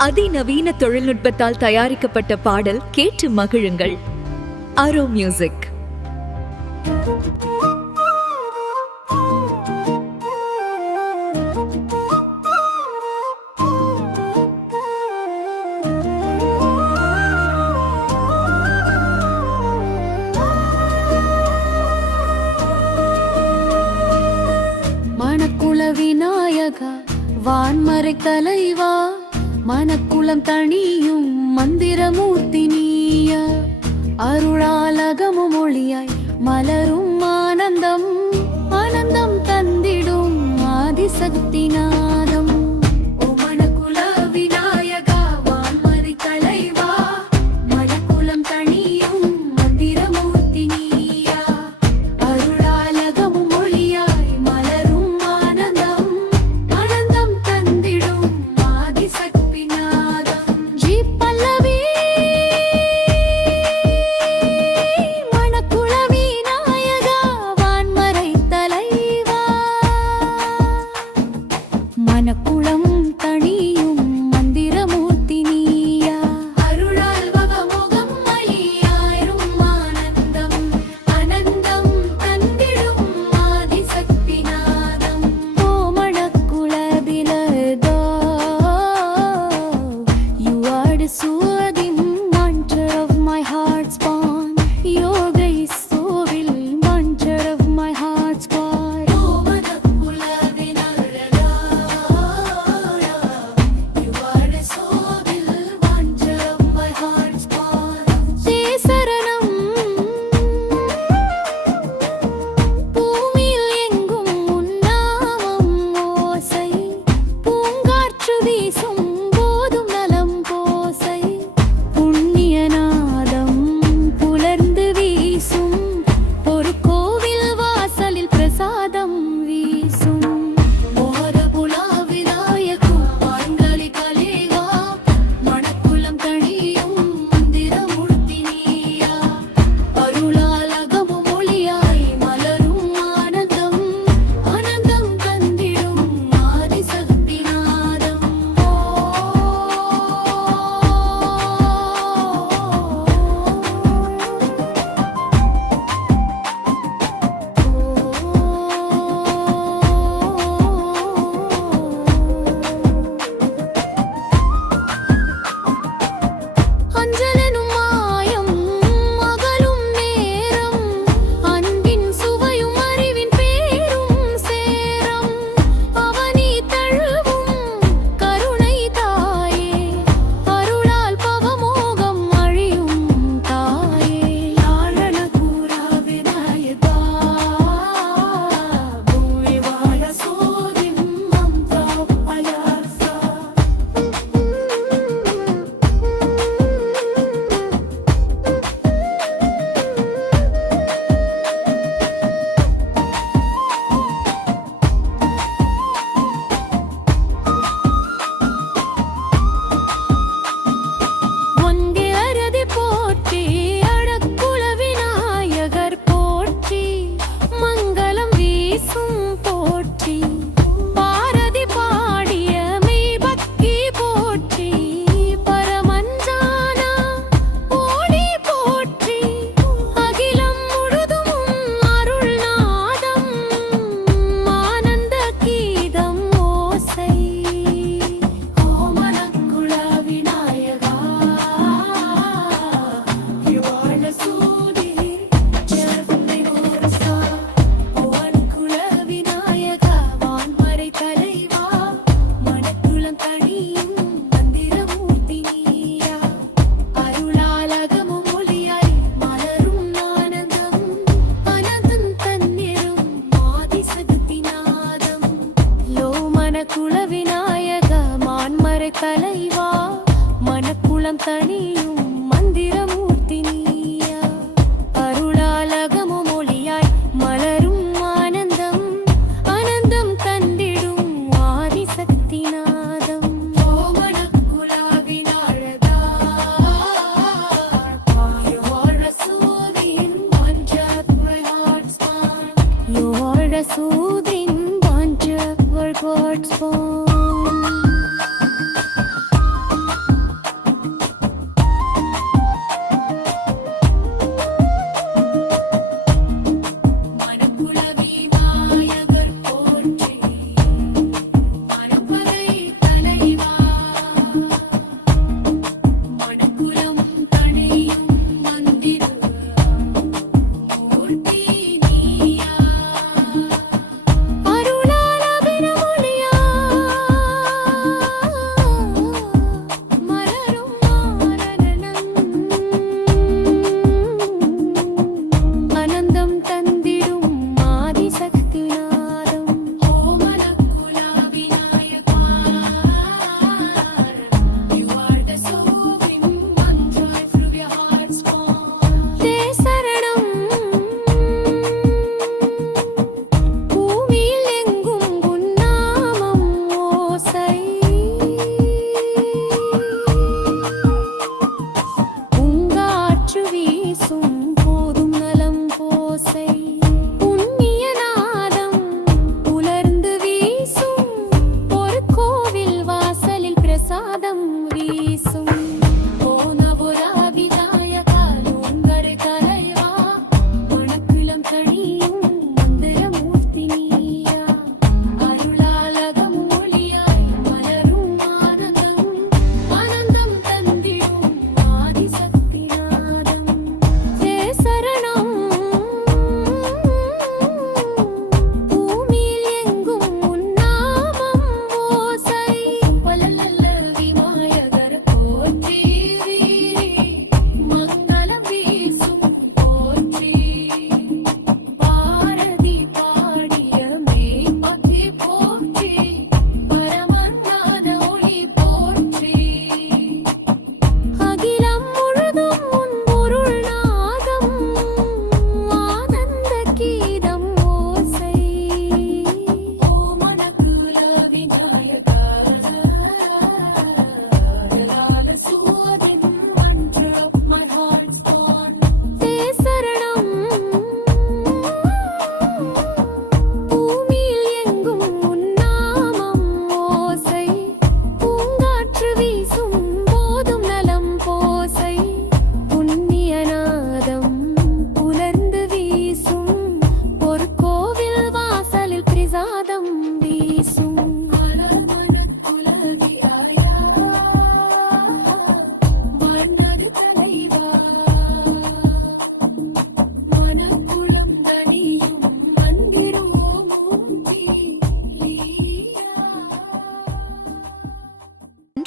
அதிநவீன தொழில்நுட்பத்தால் தயாரிக்கப்பட்ட பாடல் கேட்டு மகிழுங்கள். அரோ மியூசிக் மணக்குள விநாயகா வான்மறை தலைவா மனக்குளம் தணியும் மந்திரமூர்த்தி நீயா. அருளாலகமும் ஒளியாய் மலரும் ஆனந்தம். ஆனந்தம் தந்திடும் ஆதிசக்தினா